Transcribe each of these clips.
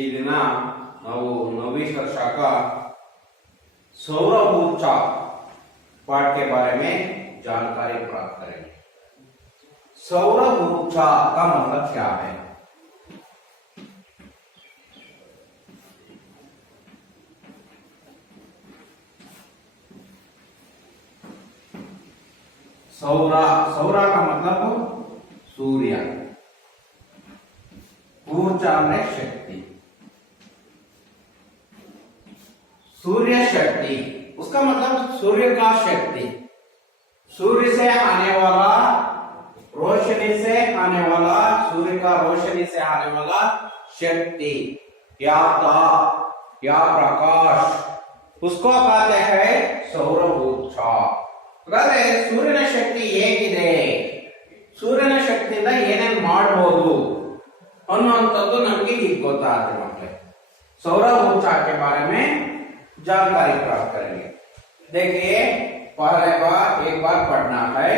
ಈ ದಿನ ನಾವು 9वीं कक्षा का सौर ऊर्जा पाठ के बारे में जानकारी प्राप्त करेंगे। सौर ऊर्जा का मतलब क्या है? सौर का मतलब सूर्य, ऊर्जा में शक्ति, सूर्य शक्ति, उसका मतलब सूर्य का शक्ति, सूर्य से आने वाला रोशनी से आने वाला, सूर्य का रोशनी से आने वाला शक्ति या ताप या प्रकाश, उसको कहते हैं सौर ऊर्जा। ಹಾಗಾದ್ರೆ ಸೂರ್ಯನ ಶಕ್ತಿ ಹೇಗಿದೆ, ಸೂರ್ಯನ ಶಕ್ತಿಯಿಂದ ಏನೇನು ಮಾಡಬಹುದು ಅನ್ನುವಂಥದ್ದು ನಮಗೆ ಈಗ ಗೊತ್ತಾಗುತ್ತೆ ಮಕ್ಕಳೇ। सौर ऊर्जा के बारे में जानकारी प्राप्त करेंगे। देखिए पहले बार एक बार पढ़ना है।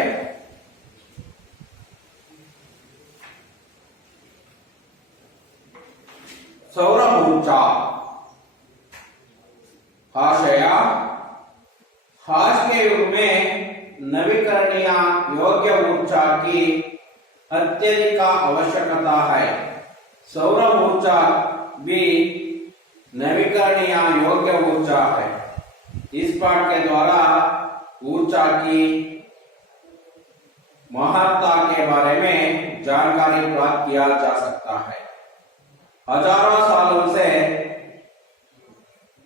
सौर ऊर्जा आशय, आज के युग में नवीकरणीय योग्य ऊर्जा की अत्यधिक आवश्यकता है। सौर ऊर्जा भी नवीकरणीय योग्य ऊर्जा है। इस पाठ के द्वारा ऊर्जा की महत्ता के बारे में जानकारी प्राप्त किया जा सकता है। हजारों सालों से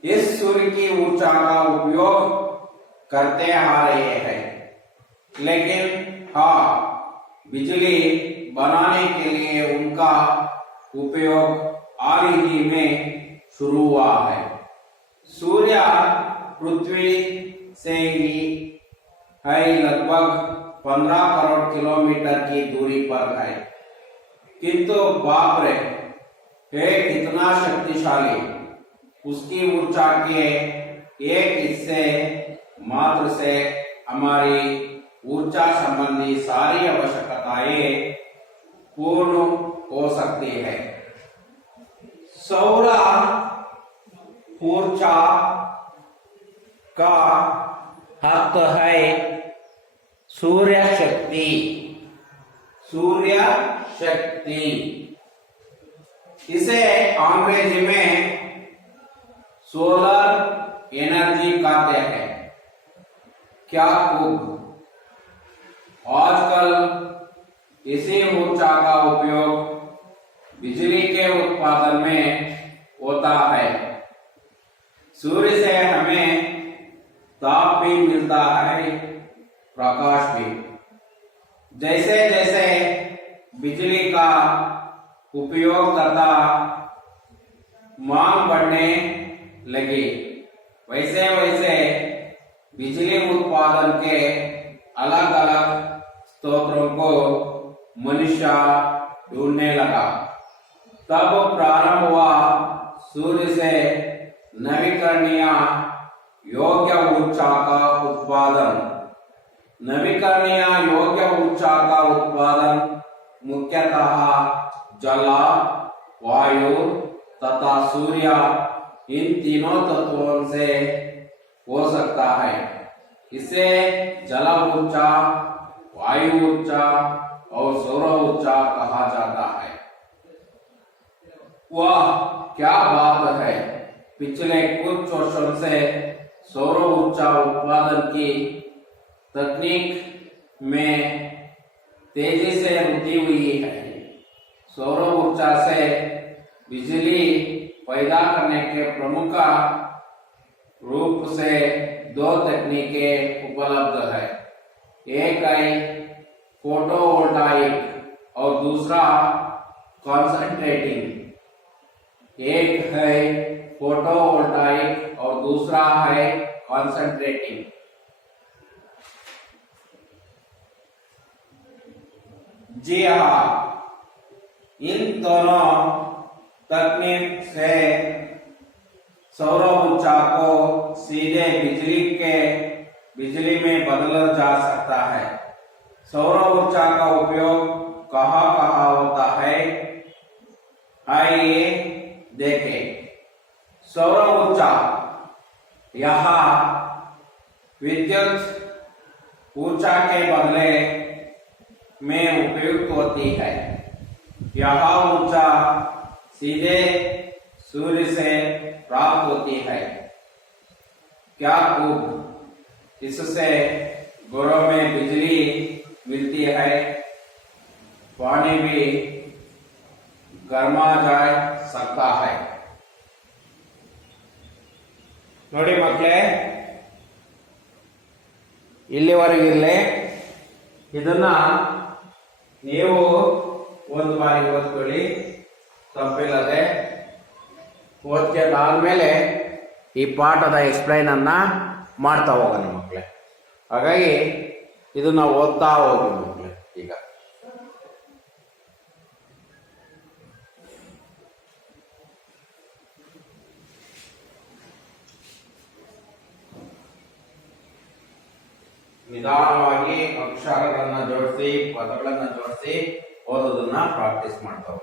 इस सूर्य की ऊर्जा का उपयोग करते आ रहे हैं, लेकिन हाँ, बिजली बनाने के लिए उनका उपयोग हाल ही में शुरू हुआ है। सूर्य पृथ्वी से ही है लगभग 15 करोड़ किलोमीटर की दूरी पर है, किंतु बाप रे है कितना शक्तिशाली। उसकी ऊर्जा के एक हिस्से मात्र से हमारी ऊर्जा संबंधी सारी आवश्यकताएं पूर्ण हो सकती है। सौर ऊर्जा का अर्थ है सूर्य शक्ति, सूर्य शक्ति। इसे अंग्रेजी में सोलर एनर्जी कहते हैं। क्या खूब, आजकल इसी ऊर्जा का उपयोग बिजली के उत्पादन में होता है। सूर्य से हमें ताप भी मिलता है, प्रकाश भी। जैसे जैसे बिजली का उपयोग तथा मांग बढ़ने लगी, वैसे वैसे बिजली उत्पादन के अलग अलग स्रोतों को मनुष्य ढूंढने लगा। तब प्रारंभ हुआ सूर्य से नवीकरणीय योग्य ऊर्जा का उत्पादन। नवीकरणीय योग्य ऊर्जा का उत्पादन मुख्यतः जल, वायु तथा सूर्य, इन तीनों तत्वों से हो सकता है। इसे जल ऊर्जा, वायु ऊर्जा और सौर ऊर्जा कहा जाता है। वह क्या बात है, पिछले कुछ वर्षों से सौर ऊर्जा उत्पादन की तकनीक में तेजी से वृद्धि हुई है। सौर ऊर्जा से बिजली पैदा करने के प्रमुख रूप से दो तकनीकें उपलब्ध है। एक है फोटोवोल्टाइक और दूसरा कॉन्सेंट्रेटिंग। एक है फोटोवोल्टाइक और दूसरा है कॉन्सेंट्रेटिंग। जी हाँ, इन दोनों तकनीक से सौर ऊर्जा को सीधे बिजली में बदला जा सकता है। सौर ऊर्जा का उपयोग कहाँ कहाँ होता है, आइए देखें, सौर ऊर्जा यहाँ विद्युत ऊर्जा के बदले में उपयुक्त होती है। यह ऊर्जा सीधे सूर्य से प्राप्त होती है। क्या खूब, इससे घरों में बिजली मिलती है, पानी भी गर्मा जा सकता है। ನೋಡಿ ಮಕ್ಕಳೇ, ಇಲ್ಲಿವರೆಗಿರಲಿ. ಇದನ್ನ ನೀವು ಒಂದು ಬಾರಿ ಓದ್ಕೊಳ್ಳಿ, ತಪ್ಪಿಲ್ಲದೆ. ಓದ್ಕೊಂಡಾದ್ಮೇಲೆ ಈ ಪಾಠದ ಎಕ್ಸ್ಪ್ಲೈನ್ ಅನ್ನ ಮಾಡ್ತಾ ಹೋಗೋಣ ಮಕ್ಕಳೇ. ಹಾಗಾಗಿ ಇದನ್ನ ಓದ್ತಾ ಹೋಗಿ ಮಕ್ಕಳೇ. ಈಗ ನಿಧಾನವಾಗಿ ಅಕ್ಷರಗಳನ್ನ ಜೋಡಿಸಿ, ಪದಗಳನ್ನ ಜೋಡಿಸಿ ಓದೋದನ್ನ ಪ್ರಾಕ್ಟೀಸ್ ಮಾಡ್ತಾ ಹೋಗಿ.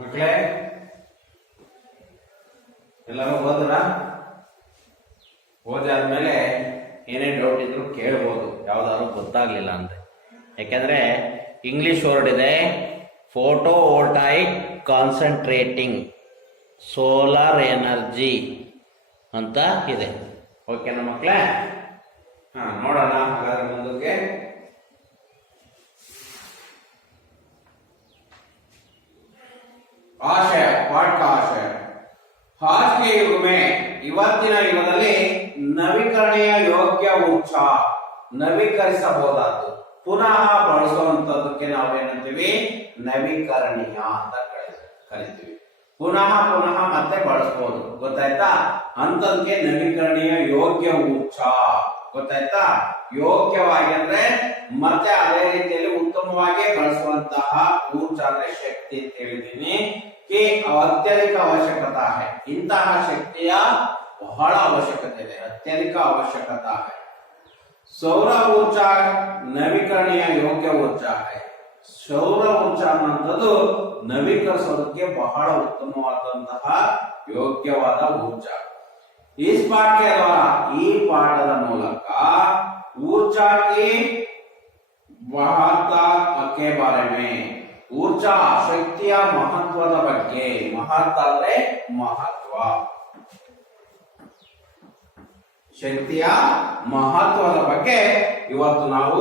ಮಕ್ಕಳೇ ಎಲ್ಲರೂ ಓದ್ರ? ಓದಾದ್ಮೇಲೆ ಏನೇ ಡೌಟ್ ಇದ್ರು ಕೇಳ್ಬೋದು, ಯಾವ್ದಾದ್ರು ಗೊತ್ತಾಗ್ಲಿಲ್ಲ ಅಂದ್ರೆ. ಯಾಕೆಂದ್ರೆ ಇಂಗ್ಲಿಷ್ ವರ್ಡ್ ಇದೆ, photo voltaic concentrating solar energy ಅಂತ ಇದೆ. ಓಕೆನಾ ಮಕ್ಕಳೇ? ನೋಡೋಣ ಹಾಗಾದ್ರೆ ಮುಂದಕ್ಕೆ. ಆಶಯ, ಪಾಠ का आशय आज के युग में ಇವತ್ತಿನ ಯುಗದಲ್ಲಿ ನವೀಕರಣೀಯ ಯೋಗ್ಯ ಊರ್ಜಾ, ನವೀಕರಿಸಬಹುದಾದ್ದು, ಪುನಃ ಬಳಸುವಂತದಕ್ಕೆ ನಾವೇನಂತೀವಿ? ನವೀಕರಣೀಯ ಅಂತ ಕರಿತೀವಿ. ಪುನಃ ಪುನಃ ಮತ್ತೆ ಬಳಸಬಹುದು, ಗೊತ್ತಾಯ್ತಾ? ಅಂತದಕ್ಕೆ ನವೀಕರಣೀಯ ಯೋಗ್ಯ ಊರ್ಜಾ, ಗೊತ್ತಾಯ್ತಾ? ಯೋಗ್ಯವಾಗಿ ಅಂದ್ರೆ ಮತ್ತೆ ಅದೇ ರೀತಿಯಲ್ಲಿ ಉತ್ತಮವಾಗಿ ಬಳಸುವಂತಹ ಊರ್ಜಾ ಅಂದ್ರೆ ಶಕ್ತಿ ಅಂತ ಹೇಳಿದೀನಿ. ಅತ್ಯಧಿಕ ಅವಶ್ಯಕತಾ है, ಇಂತಹ ಶಕ್ತಿಯ ಬಹಳ ಅವಶ್ಯಕತೆ ಇದೆ, ಅತ್ಯಧಿಕ ಅವಶ್ಯಕತಾ है. ಸೌರ ಊರ್ಜಾ ನವೀಕರಣೀಯ ಯೋಗ್ಯ ಊರ್ಜಾ है. ಸೌರ ಊರ್ಜಾ ಅನ್ನೋದು ನವೀಕರಿಸೋದಕ್ಕೆ ಬಹಳ ಉತ್ತಮವಾದಂತಹ ಯೋಗ್ಯವಾದ ಊರ್ಜಾ. इस पाठ के द्वारा, ಈ ಪಾಠದ ಮೂಲಕ ऊर्जा की महत्ता के बारे में, ऊर्जा ಶಕ್ತಿಯ ಮಹತ್ವದ ಬಗ್ಗೆ, ಮಹತ್ವ ಅಂದ್ರೆ ಮಹತ್ವ, ಶಕ್ತಿಯ ಮಹತ್ವದ ಬಗ್ಗೆ ಇವತ್ತು ನಾವು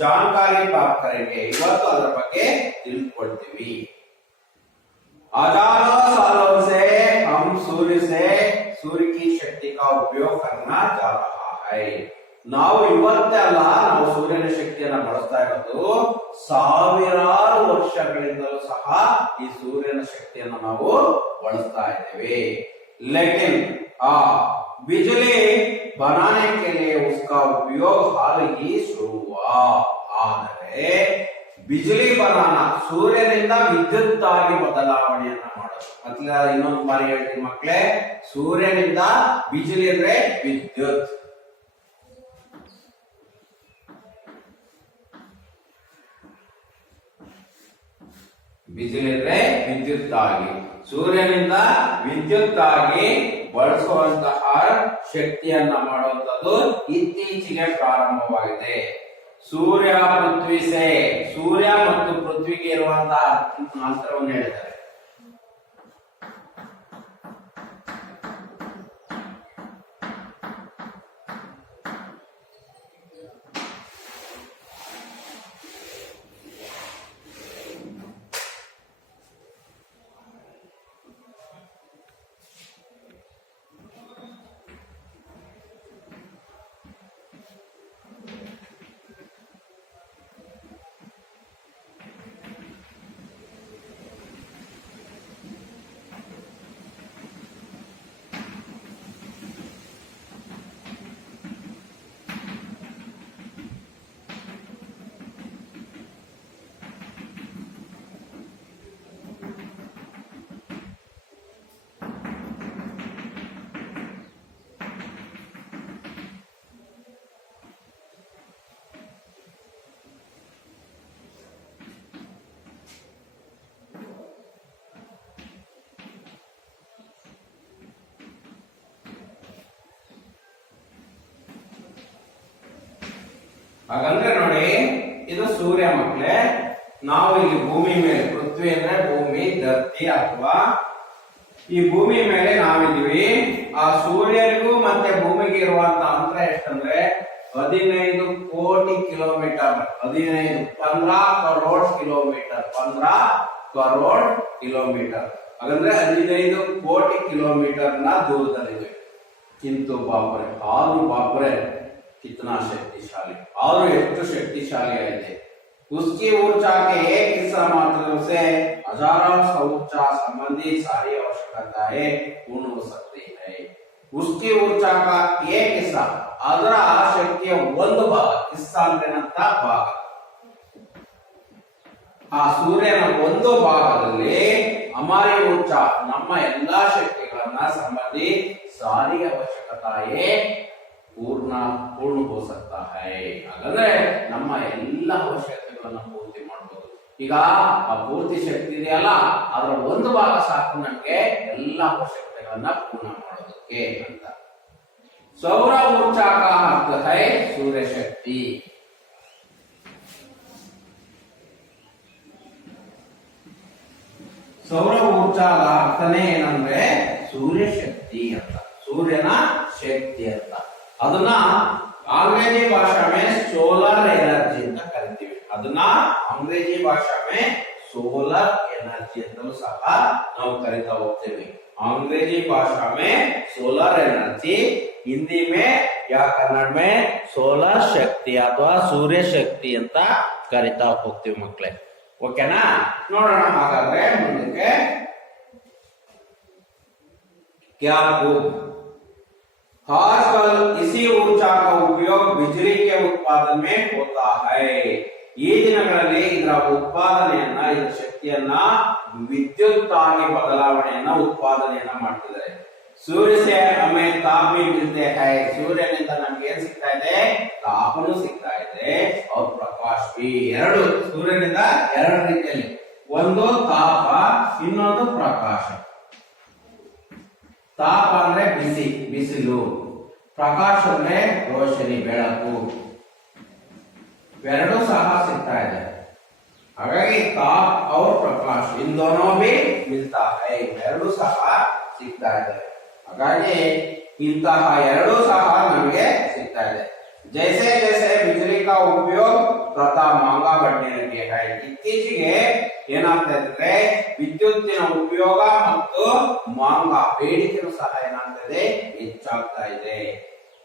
ಜಾಣಕಾರಿ ಪ್ರಾಪ್ತ ಕರೆಂगे. ಇವತ್ತು ಅದರ ಬಗ್ಗೆ ತಿಳ್ಕೊಳ್ತೀವಿ. हजारों सालों से हम सूर्य की शक्ति का उपयोग करना जा रहा है. ನಾವು ಇವತ್ತೆಲ್ಲ ನಾವು ಸೂರ್ಯನ ಶಕ್ತಿಯನ್ನ ಬಳಸ್ತಾ ಇರೋದು ಸಾವಿರಾರು ವರ್ಷಗಳಿಂದಲೂ ಸಹ ಈ ಸೂರ್ಯನ ಶಕ್ತಿಯನ್ನು ನಾವು ಬಳಸ್ತಾ ಇದ್ದೇವೆ. ಲೇಕಿನ್ बिजली बनाने के लिए उसका उपयोग हाल ही शुरू हुआ. ಆದರೆ ಬಿಜಲಿ ಬನಾನ, ಸೂರ್ಯನಿಂದ ವಿದ್ಯುತ್ ಆಗಿ ಬದಲಾವಣೆಯನ್ನ ಮಾಡೋದು. ಮತ್ತೆ ಇನ್ನೊಂದು ಬಾರಿ ಹೇಳ್ತೀನಿ ಮಕ್ಕಳೇ, ಸೂರ್ಯನಿಂದ ಬಿಜಲಿ ಅಂದ್ರೆ ವಿದ್ಯುತ್, ಬಿಜಲಿ ಅಂದ್ರೆ ವಿದ್ಯುತ್ ಆಗಿ, ಸೂರ್ಯನಿಂದ ವಿದ್ಯುತ್ ಆಗಿ ಬಳಸುವಂತಹ ಶಕ್ತಿಯನ್ನ ಮಾಡುವಂತದ್ದು ಇತ್ತೀಚೆಗೆ ಪ್ರಾರಂಭವಾಗಿದೆ. ಸೂರ್ಯ ಪೃಥ್ವಿ ಸೇ, ಸೂರ್ಯ ಮತ್ತು ಪೃಥ್ವಿಗೆ ಇರುವಂತಹ ಅಂತರವನ್ನು ಹೇಳ್ತಾರೆ. ಹಾಗಂದ್ರೆ ನೋಡಿ, ಇದು ಸೂರ್ಯ ಮಕ್ಕಳೇ. ನಾವು ಇಲ್ಲಿ ಭೂಮಿ ಮೇಲೆ, ಪೃಥ್ವಿ ಅಂದ್ರೆ ಭೂಮಿ, ಧರ್ತಿ ಅಥವಾ ಈ ಭೂಮಿ ಮೇಲೆ ನಾವಿದೀವಿ. ಆ ಸೂರ್ಯನಿಗೂ ಮತ್ತೆ ಭೂಮಿಗೆ ಇರುವಂತ ಅಂತರ ಎಷ್ಟಂದ್ರೆ 15 ಕೋಟಿ kilometre. 15 crore kilometre, 15 crore kilometre. ಹಾಗಂದ್ರೆ 15 ಕೋಟಿ ಕಿಲೋಮೀಟರ್ ನ ದೂರದಲ್ಲಿದೆ. किंतु बापरे, आरू बापरे कितना शक्तिशाली, और ಎಷ್ಟು ಶಕ್ತಿಶಾಲಿಯಾಗಿದೆ. उसकी ऊर्जा के एक हिस्सा मात्र से हजारों ऊर्जा संबंधी सारी आवश्यकताएं पूर्ण हो सकती है. उसकी ऊर्जा का एक हिस्सा, ಅದರ ಶಕ್ತಿಯ ಒಂದು ಭಾಗ, ಹಿಸ್ಸಾ ಅಂದ್ರೆ ನಂತ ಭಾಗ, ಆ ಸೂರ್ಯನ ಒಂದು ಭಾಗದಲ್ಲಿ हमारी ऊर्जा, ನಮ್ಮ ಎಲ್ಲಾ ಶಕ್ತಿಗಳನ್ನ ಸಂಬಂಧಿ सारी आवश्यकताएं पूर्ण हो सकता है. ಹಾಗಾದ್ರೆ ನಮ್ಮ ಎಲ್ಲ ಅವಶ್ಯಕತೆಗಳನ್ನ ಪೂರ್ತಿ ಮಾಡಬಹುದು. ಈಗ ಆ ಪೂರ್ತಿ ಶಕ್ತಿ ಇದೆಯಲ್ಲ ಅದರ ಒಂದು ಭಾಗ ಸಾಕು ನಮ್ಗೆ ಎಲ್ಲ ಅವಶ್ಯಕತೆಗಳನ್ನ ಪೂರ್ಣ ಮಾಡೋದಕ್ಕೆ ಅಂತ. सौर ऊर्जा का अर्थ है सूर्य शक्ति। ಸೌರ ಊರ್ಜಾದ ಅರ್ಥನೇ ಏನಂದ್ರೆ ಸೂರ್ಯ ಶಕ್ತಿ ಅಂತ, ಸೂರ್ಯನ ಶಕ್ತಿ ಅಂತ. ಅದನ್ನ अंग्रेजी भाषा में सोलर एनर्जी ಅಂತ ಕರಿತೀವಿ. ಅದನ್ನ अंग्रेजी भाषा में सोलर एनर्जी ಅಂತಲೂ ಸಹ ನಾವು ಕರೀತಾ ಹೋಗ್ತೇವೆ. अंग्रेजी भाषा में सोलर एनर्जी, हिंदी में या कन्नड़ में सोलर शक्ति अथवा सूर्य शक्ति ಅಂತ ಕರೀತಾ ಹೋಗ್ತೀವಿ ಮಕ್ಕಳೇ. ಓಕೆನಾ? ನೋಡೋಣ ಹಾಗಾದ್ರೆ ಮುಂದಕ್ಕೆ. क्या आजकल इसी ऊर्जा का उपयोग बिजली के उत्पादन में होता है। ಈ ದಿನಗಳಲ್ಲಿ ಇದರ ಉತ್ಪಾದನೆಯನ್ನ, ಇದರ ಶಕ್ತಿಯನ್ನ ವಿದ್ಯುತ್ ಆಗಿ ಬದಲಾವಣೆಯನ್ನ, ಉತ್ಪಾದನೆಯನ್ನ ಮಾಡ್ತಿದ್ದಾರೆ. सूर्य से हमें ताप भी मिलते हैं। सूर्यनिಂದ ನಮಗೆ ಏನು ಸಿಗ್ತಾ ಇದೆ? ತಾಪನೂ ಸಿಗ್ತಾ ಇದೆ और प्रकाश भी। ಎರಡು ಸೂರ್ಯನಿಂದ ಎರಡು ರೀತಿಯಲ್ಲಿ, ಒಂದು ತಾಪ, ಇನ್ನೊಂದು ಪ್ರಕಾಶ. ತಾಪ ಅಂದ್ರೆ ಬಿಸಿ, ಬಿಸಿಲು. ಪ್ರಕಾಶ ಅಂದ್ರೆ ರೋಶನಿ, ಬೆಳಕು. ಎರಡು ಸಹ ಸಿಗ್ತಾ ಇದೆ. ಹಾಗಾಗಿ ताप और प्रकाश इन दोनों भी मिलता है। ಎರಡು ಸಹ ಸಿಗ್ತಾ ಇದೆ. ಹಾಗಾಗಿ ಇಂತಹ ಎರಡು ಸಹ ನಮಗೆ ಸಿಗ್ತಾ ಇದೆ. जैसे जैसे बिजली का उपयोग तथा महंगा बढ़ने लगे है। ಇತ್ತೀಚೆಗೆ ಏನಾಗ್ತಾ ಇದೆ? ವಿದ್ಯುತ್ತಿನ ಉಪಯೋಗ ಮತ್ತು ಮಾಂಗ, ಬೇಡಿಕೆಯೂ ಸಹ ಏನಾಗ್ತದೆ? ಹೆಚ್ಚಾಗ್ತಾ ಇದೆ.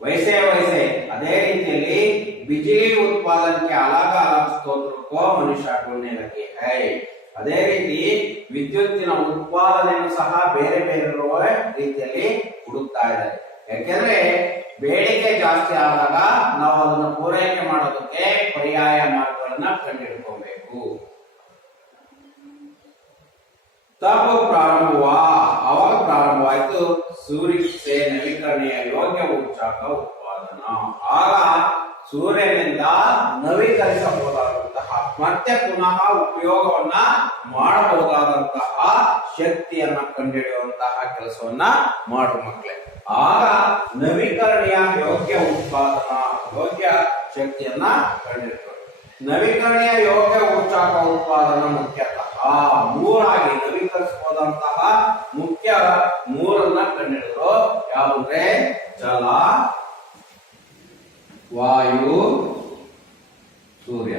वैसे वैसे ಅದೇ ರೀತಿಯಲ್ಲಿ बिजली उत्पादन के अलग अलग स्रोतों को मनुष्य ढूंढने लगे है। ಅದೇ ರೀತಿ ವಿದ್ಯುತ್ತಿನ ಉತ್ಪಾದನೆಯನ್ನು ಸಹ ಬೇರೆ ಬೇರೆ ರೀತಿಯಲ್ಲಿ ಹುಡುಕ್ತಾ ಇದ್ದಾರೆ. ಯಾಕೆಂದ್ರೆ ಬೇಡಿಕೆ ಜಾಸ್ತಿ ಆದಾಗ ನಾವು ಅದನ್ನು ಪೂರೈಕೆ ಮಾಡೋದಕ್ಕೆ ಪರ್ಯಾಯ ಮಾರ್ಗಗಳನ್ನ ಕಂಡುಹಿಡ್ಕೋಬೇಕು. तब प्रारंभ हुआ, अವಾಗ ಪ್ರಾರಂಭವಾಯಿತು सूर्य से नवीकरणीय योग्य ऊर्जा का उत्पादन। ಆಗ ಸೂರ್ಯನಿಂದ ನವೀಕರಿಸಬಹುದಾದಂತಹ ಮತ್ತೆ ಪುನಃ ಉಪಯೋಗವನ್ನ ಮಾಡಬಹುದಾದಂತಹ ಶಕ್ತಿಯನ್ನ ಕಂಡುಹಿಡಿಯುವಂತಹ ಕೆಲಸವನ್ನ ಮಾಡು ಮಕ್ಕಳೇ. ಆಗ ನವೀಕರಣೀಯ ಯೋಗ್ಯ ಉತ್ಪಾದನಾ, ಯೋಗ್ಯ ಶಕ್ತಿಯನ್ನ ಕಂಡುಹಿಡಿದ್ರು. ನವೀಕರಣೀಯ ಯೋಗ್ಯ ಊರ್ಜಾ ಉತ್ಪಾದನಾ ಮುಖ್ಯತಃ ಮೂರಾಗಿ ನವೀಕರಿಸಬಹುದಂತಹ ಮುಖ್ಯ ಮೂರನ್ನ ಕಂಡುಹಿಡಿದ್ರು. ಯಾವುದೇ ಜಲ, ವಾಯು, ಸೂರ್ಯ.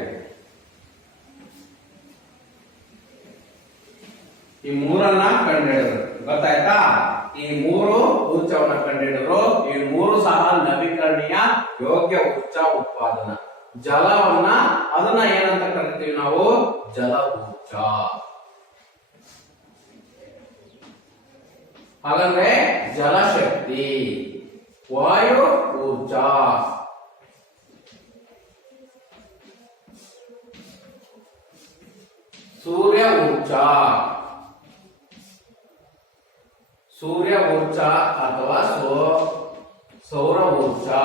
ಈ ಮೂರನ್ನ ಕಂಡುಹಿಡಿದ್ರು. ಗೊತ್ತಾಯ್ತಾ? ಈ ಮೂರು ಊರ್ಜವನ್ನ ಕಂಡುಹಿಡಿದ್ರು. ಈ ಮೂರು ಸಹ ನವೀಕರಣೀಯ ಯೋಗ್ಯ ಊರ್ಜಾ ಉತ್ಪಾದನ. ಜಲವನ್ನ, ಅದನ್ನ ಏನಂತ ಕರಿತೀವಿ ನಾವು? ಜಲ ಊರ್ಜಾ. ಹಾಗಾದ್ರೆ ಜಲಶಕ್ತಿ, ವಾಯು ಊರ್ಜಾ, सूर्य ऊर्जा, सूर्य ऊर्जा अथवा सौर ऊर्जा,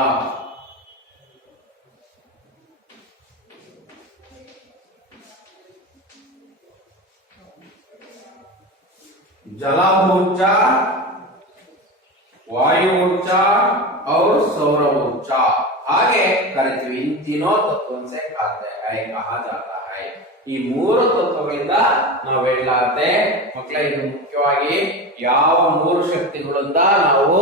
जल ऊर्जा, वायु ऊर्जा और सौर ऊर्जा आगे करीತೀವಿ. इन तीनों तत्वों से कहा जाता है. ಈ ಮೂರು ತತ್ವಗಳಿಂದ ನಾವು ಹೇಳಲಾಗುತ್ತೆ ಮಕ್ಕಳೇ. ಇದು ಮುಖ್ಯವಾಗಿ ಯಾವ ಮೂರು ಶಕ್ತಿಗಳಿಂದ ನಾವು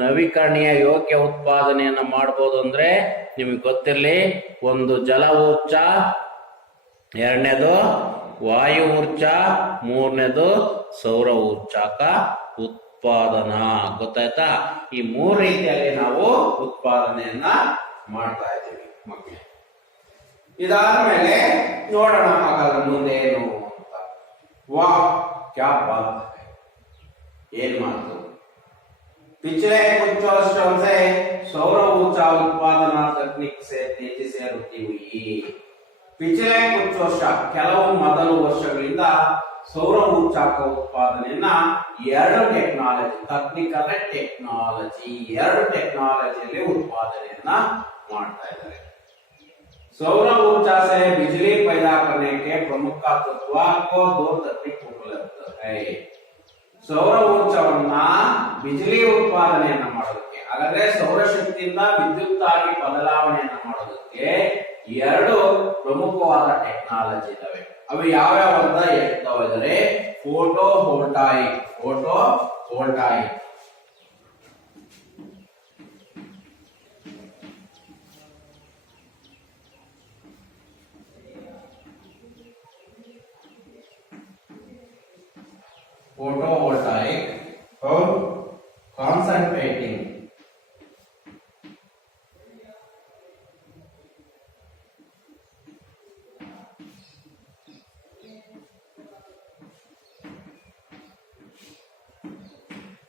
ನವೀಕರಣೀಯ ಯೋಗ್ಯ ಉತ್ಪಾದನೆಯನ್ನ ಮಾಡಬಹುದು ಅಂದ್ರೆ ನಿಮಗೆ ಗೊತ್ತಿರಲಿ. ಒಂದು ಜಲ ಊರ್ಜಾ, ಎರಡನೇದು ವಾಯು ಊರ್ಜಾ, ಮೂರನೇದು ಸೌರ ಊರ್ಜಾಕ ಉತ್ಪಾದನಾ. ಗೊತ್ತಾಯ್ತಾ? ಈ ಮೂರು ರೀತಿಯಲ್ಲಿ ನಾವು ಉತ್ಪಾದನೆಯನ್ನ ಮಾಡ್ತಾ ಇದ್ದೀವಿ ಮಕ್ಕಳೇ. ಇದಾದ್ಮೇಲೆ ನೋಡೋಣ ಹಾಗಾದ್ರೆ ಮುಂದೆ ಏನು ಅಂತ. वाह क्या बात है, ಏನ್ ಮಾತು. पिछले कुछ वर्षों से सौर ऊर्जा उत्पादना तकनीक से तेजी से वृद्धि हुई. पिछले कुछ ವರ್ಷ, ಕೆಲವು ಮೊದಲು ವರ್ಷಗಳಿಂದ ಸೌರ ಊರ್ಜಾಕ ಉತ್ಪಾದನೆಯನ್ನ ಎರಡು ಟೆಕ್ನಾಲಜಿ, ಟೆಕ್ನಿಕಲ್ ಟೆಕ್ನಾಲಜಿ, ಎರಡು ಟೆಕ್ನಾಲಜಿಯಲ್ಲಿ ಉತ್ಪಾದನೆಯನ್ನ ಮಾಡ್ತಾ ಇದ್ದಾರೆ. सौर ऊर्जा से बिजली पैदा करने के प्रमुख तत्व को दो तकनीक उपलब्ध है सौर ऊर्ಜವನ್ನ ಬಿಜಲಿ ಉತ್ಪಾದನೆಯನ್ನು ಮಾಡೋದಕ್ಕೆ ಹಾಗಾದ್ರೆ ಸೌರಶಕ್ತಿಯಿಂದ ವಿದ್ಯುತ್ ಆಗಿ ಬದಲಾವಣೆಯನ್ನು ಮಾಡೋದಕ್ಕೆ ಎರಡು ಪ್ರಮುಖವಾದ ಟೆಕ್ನಾಲಜಿ ಇದಾವೆ ಅವು ಯಾವ್ಯಾವ ಅಂತ ಹೇಳ್ತಾವೆ ಫೋಟೋ ವೋಲ್ಟಾಯಿಕ್ photovoltaic और concentrating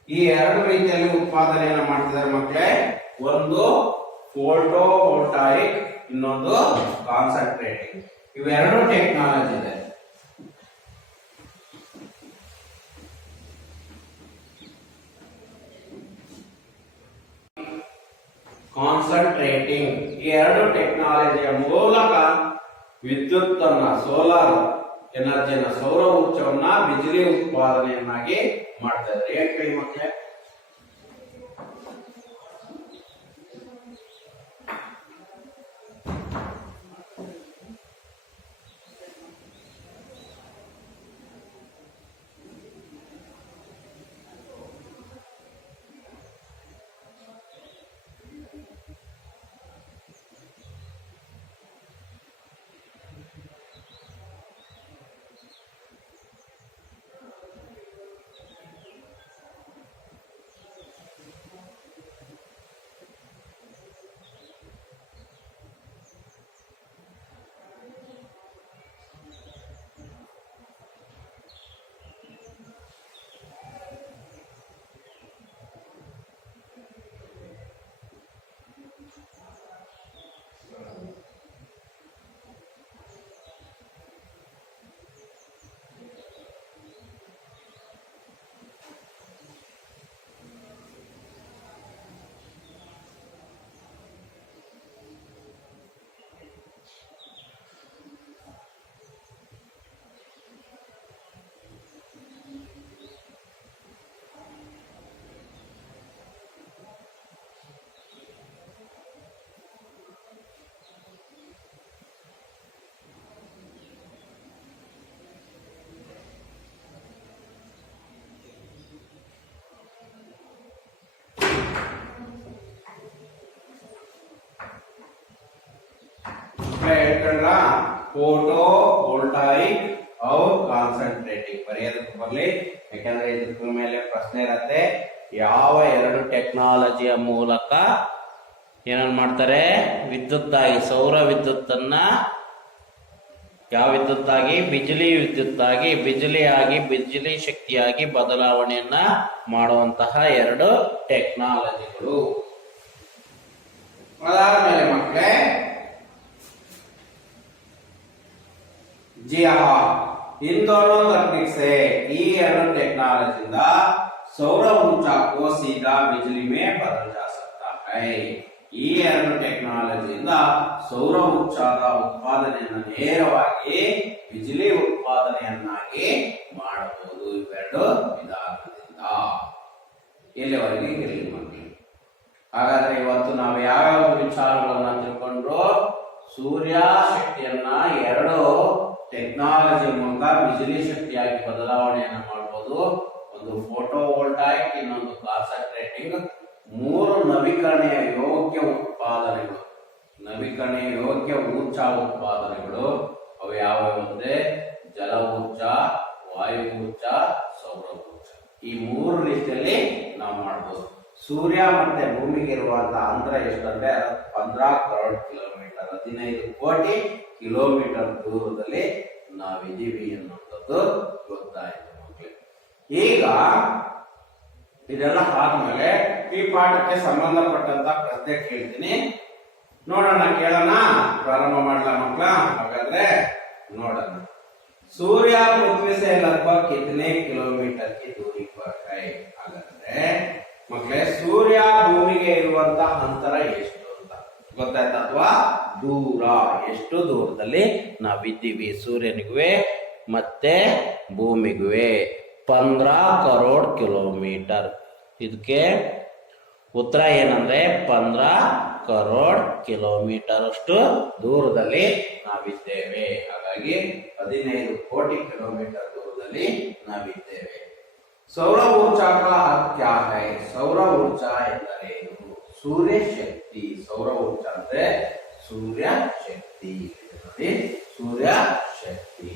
ಈ ಎರಡು ರೀತಿಯಲ್ಲಿ ಉತ್ಪಾದನೆಯನ್ನು ಮಾಡ್ತಿದ್ದಾರೆ ಮಕ್ಕಳೇ ಒಂದು ಫೋಟೋ ವೋಲ್ಟಾಯಿಕ್ ಇನ್ನೊಂದು ಕಾನ್ಸಂಟ್ರೇಟಿಂಗ್ ಇವೆರಡು ಟೆಕ್ನಾಲಜಿ ಇದೆ ಕಾನ್ಸಂಟ್ರೇಟಿಂಗ್ ಈ ಎರಡು ಟೆಕ್ನಾಲಜಿಯ ಮೂಲಕ ವಿದ್ಯುತ್ ಅನ್ನ ಸೋಲಾರ್ ಎನರ್ಜಿನ ಸೌರ ಊರ್ಜವನ್ನ ಬಿಜಲಿ ಉತ್ಪಾದನೆಯನ್ನಾಗಿ ಮಾಡ್ತಾ ಇದ್ದಾರೆ ಹೇಳಿ ಮಕ್ಕಳೇ ಹೇಳ್ಕೊಂಡ್ರ ಫೋಟೋ ವೋಲ್ಟಾಯಿಕ್ और ಕಾನ್ಸಂಟ್ರೇಟಿಂಗ್ ಬರೆಯೋದಕ್ಕೆ ಬರಲಿ ಯಾಕಂದ್ರೆ ಇದ್ರ ಮೇಲೆ ಪ್ರಶ್ನೆ ಇರತ್ತೆ ಯಾವ ಎರಡು ಟೆಕ್ನಾಲಜಿಯ ಮೂಲಕ ಏನನ್ನ ಮಾಡ್ತಾರೆ ವಿದ್ಯುತ್ತಾಗಿ ಸೌರ ವಿದ್ಯುತ್ತನ್ನ ಯಾವ ವಿದ್ಯುತ್ತಾಗಿ ಬಿಜಲಿ ವಿದ್ಯುತ್ತಾಗಿ ಬಿಜಲಿಯಾಗಿ ಬಿಜಲಿ ಶಕ್ತಿಯಾಗಿ ಬದಲಾವಣೆಯನ್ನ ಮಾಡುವಂತಹ ಎರಡು ಟೆಕ್ನಾಲಜಿಗಳು ಅದಾದ್ಮೇಲೆ ಮಕ್ಕಳೇ जी हाँ इन दोनों तकनीक से टेक्नोलॉजी सौर ऊर्जा को सीधा बिजली में बदल जा सकता है ಈ ಎರಡು ಟೆಕ್ನಾಲಜಿಯಿಂದ ಸೌರ ಊರ್ಜಾದ ಉತ್ಪಾದನೆಯನ್ನು ನೇರವಾಗಿ ಬಿಜಲಿ ಉತ್ಪಾದನೆಯನ್ನಾಗಿ ಮಾಡಬಹುದು ಇವೆರಡು ವಿಧಾನದಿಂದ ಇಲ್ಲಿವರೆಗೆ ಇರಲಿ ಮಕ್ಕಳು ಹಾಗಾದ್ರೆ ಇವತ್ತು ನಾವು ಯಾವ್ಯಾವ ವಿಚಾರಗಳನ್ನ ತಿಳ್ಕೊಂಡ್ರು ಸೂರ್ಯ ಶಕ್ತಿಯನ್ನ ಎರಡು ಟೆಕ್ನಾಲಜಿ ಮೂಲಕ ಬಿಜಲಿ ಶಕ್ತಿಯಾಗಿ ಬದಲಾವಣೆಯನ್ನು ಮಾಡಬಹುದು ಒಂದು ಫೋಟೋ ವೋಲ್ಟಾಯಿಕ್ ಇನ್ನೊಂದು ಕಾನ್ಸಂಟ್ರೇಟಿಂಗ್ ಮೂರು ನವೀಕರಣೀಯ ಯೋಗ್ಯ ಉತ್ಪಾದನೆಗಳು ನವೀಕರಣೀಯ ಯೋಗ್ಯ ಊರ್ಜಾ ಉತ್ಪಾದನೆಗಳು ಅವು ಯಾವ್ಯಾವ ಅಂದ್ರೆ ಜಲ ಊರ್ಜಾ ವಾಯು ಊರ್ಜಾ ಸೌರ ಊರ್ಜಾ ಈ ಮೂರು ರೀತಿಯಲ್ಲಿ ನಾವು ಮಾಡಬಹುದು ಸೂರ್ಯ ಮತ್ತೆ ಭೂಮಿಗೆ ಇರುವಂತಹ ಅಂತರ ಎಷ್ಟಂದ್ರೆ 15 ಕರೋಡ್ ಕಿಲೋಮೀಟರ್ 15 ಕೋಟಿ ಕಿಲೋಮೀಟರ್ ದೂರದಲ್ಲಿ ನಾವಿದ್ದೀವಿ ಅನ್ನೋದು ಗೊತ್ತಾಯ್ತು ಮಕ್ಕಳೇ ಈಗ ಇದೆಲ್ಲ ಆದ್ಮೇಲೆ ಈ ಪಾಠಕ್ಕೆ ಸಂಬಂಧಪಟ್ಟಂತ ಪ್ರಶ್ನೆ ಕೇಳ್ತೀನಿ ನೋಡೋಣ ಕೇಳೋಣ ಪ್ರಾರಂಭ ಮಾಡಲ ಮಕ್ಕಳ ಹಾಗಾದ್ರೆ ನೋಡೋಣ सूर्य पृथ्वी से लगभग कितने किलोमीटर की दूरी पर है ಹಾಗಾದ್ರೆ ಮಕ್ಕಳೇ ಸೂರ್ಯ ಭೂಮಿಗೆ ಇರುವಂತ ಅಂತರ ಎಷ್ಟು ಅಂತ ಗೊತ್ತಾಯ್ತಾ ಅಥವಾ ದೂರ, ಎಷ್ಟು ದೂರದಲ್ಲಿ ನಾವಿದ್ದೀವಿ ಸೂರ್ಯನಿಗುವೆ ಮತ್ತೆ ಭೂಮಿಗುವೆ? 15 ಕರೋಡ್ ಕಿಲೋಮೀಟರ್. ಇದಕ್ಕೆ ಉತ್ತರ ಏನಂದ್ರೆ 15 ಕರೋಡ್ ಕಿಲೋಮೀಟರ್ ಅಷ್ಟು ದೂರದಲ್ಲಿ ನಾವಿದ್ದೇವೆ. ಹಾಗಾಗಿ 15 ಕೋಟಿ ಕಿಲೋಮೀಟರ್ ದೂರದಲ್ಲಿ ನಾವಿದ್ದೇವೆ. ಸೌರ ಊರ್ಜಾ ಕಾ ಅರ್ಥ ಕ್ಯಾ ಹೈ? ಸೌರ ಊರ್ಜಾ ಎಂದರೇನು? ಸೂರ್ಯ ಶಕ್ತಿ. ಸೌರ ಊರ್ಜಾ ಅಂದ್ರೆ ಸೂರ್ಯ ಶಕ್ತಿ. ಸೂರ್ಯ ಶಕ್ತಿ.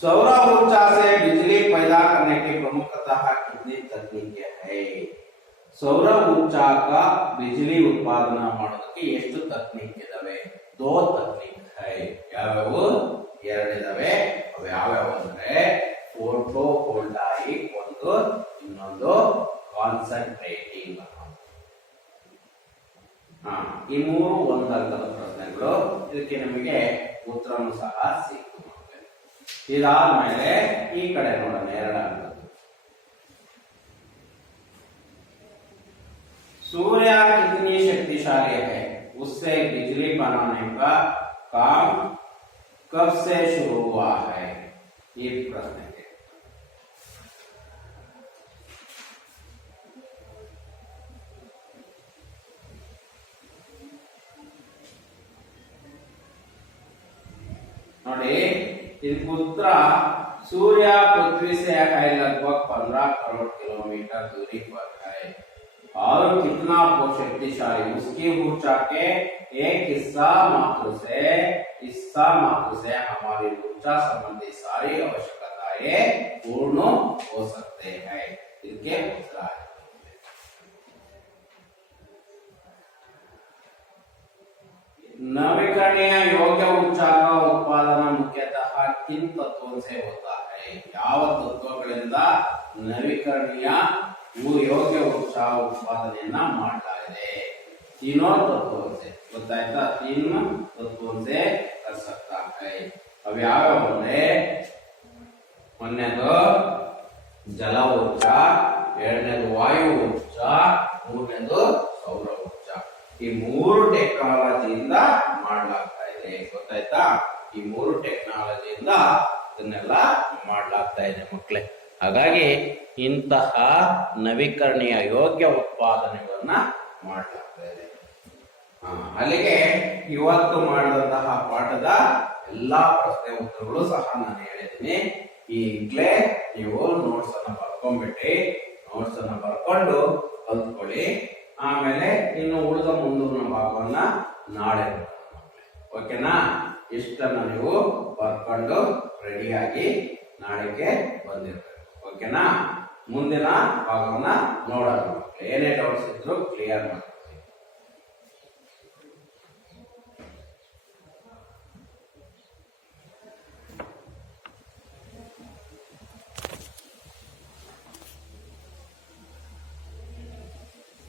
सौर ऊर्जा से बिजली पैदा करने की प्रमुखतः कितनी तकनीकें है? सौर ऊर्जा का बिजली उत्पादन ಮಾಡೋದಕ್ಕೆ ಎಷ್ಟು ತಕನೀಕ್ ಇದಾವೆ? 2 ತಕನೀಕ್ है. ಯಾವ್ಯಾವು? 2 ಇದಾವೆ. ಅವು ಯಾವ್ಯಾವು ಅಂದ್ರೆ ಫೋಟೋ ವೋಲ್ಟಾಯಿಕ್ ಒಂದು, ಇನ್ನೊಂದು ಕಾನ್ಸಂಟ್ರೇಟಿಂಗ್. ಈ 3 ಒಂದರ್ಥದ ಪ್ರಶ್ನೆಗಳು. ಇದಕ್ಕೆ ನಿಮಗೆ ಉತ್ತರನೂ ಸಹ ಸಿಕ್ತು. ಇದಾದ್ಮೇಲೆ ಈ ಕಡೆ ನೋಡೋಣ 2 ಅಂಕ. सूर्य कितनी शक्तिशाली है? उससे बिजली बनाने का काम कब से शुरू हुआ है? ये प्रश्न है. ನೋಡಿ, इसका उत्तर सूर्य पृथ्वी से है लगभग 15 करोड़ किलोमीटर दूरी पर है और कितना शक्तिशाली? उसकी ऊर्जा के एक हिस्सा मात्र से हमारी ऊर्जा संबंधी सारी आवश्यकताएं पूर्ण हो सकते हैं. इसके उत्तर है. नवीकरणीय योग्य ऊर्जा का उत्पादन मुख्यतः किन तत्वों से होता है? ಯಾವ ತತ್ವಗಳಿಂದ ನವೀಕರಣೀಯ ಯೋಗ್ಯ ऊर्जा उत्पादನೆಯನ್ನ ಮಾಡ್ತಾ ಇದೆ? तीनों तत्वों से. ಗೊತ್ತಾಯ್ತಾ? 3 तत्वों से कर सकता है. ಅವು ಯಾವ್ಯಾವ ಅಂದ್ರೆ ಒಂದನೇದು ಜಲ ಊರ್ಜಾ, ಎರಡನೇದು ವಾಯು ಊರ್ಜಾ, ಮೂರನೇದು ಸೌರ ಊರ್ಜಾ. ಈ 3 ಟೆಕ್ನಾಲಜಿಯಿಂದ ಮಾಡಲಾಗ್ತಾ ಇದೆ. ಗೊತ್ತಾಯ್ತಾ? ಈ 3 ಟೆಕ್ನಾಲಜಿಯಿಂದ ಇದನ್ನೆಲ್ಲ ಮಾಡಲಾಗ್ತಾ ಇದೆ ಮಕ್ಕಳೇ. ಹಾಗಾಗಿ ಇಂತಹ ನವೀಕರಣೀಯ ಯೋಗ್ಯ ಉತ್ಪಾದನೆಗಳನ್ನ ಮಾಡಲಾಗ್ತಾ ಇದೆ. ಅಲ್ಲಿಗೆ ಇವತ್ತು ಮಾಡಿದಂತಹ ಪಾಠದ ಎಲ್ಲಾ ಪ್ರಶ್ನೆ ಉತ್ತರಗಳು ಸಹ ನಾನು ಹೇಳಿದ್ದೀನಿ. ಈಗಲೇ ನೀವು ನೋಟ್ಸ್ ಅನ್ನ ಬರ್ಕೊಂಡ್ಬಿಟ್ಟು ನೋಟ್ಸ್ ಅನ್ನ ಬರ್ಕೊಂಡು ಕಲ್ತ್ಕೊಳ್ಳಿ. ಆಮೇಲೆ ಇನ್ನು ಉಳಿದ ಮುಂದಿನ ಭಾಗವನ್ನ ನಾಳೆ ಓಕೆನಾ? ಇಷ್ಟನ್ನ ನೀವು ಬರ್ಕೊಂಡು ರೆಡಿಯಾಗಿ ನಾಳೆಗೆ ಬಂದಿರ್ಬೇಕು. ಓಕೆನಾ? ಮುಂದಿನ ಭಾಗವನ್ನ ನೋಡೋಣ. ಏನೇ ಡೌಟ್ಸ್ ಇದ್ರು ಕ್ಲಿಯರ್ ಮಾಡಿ.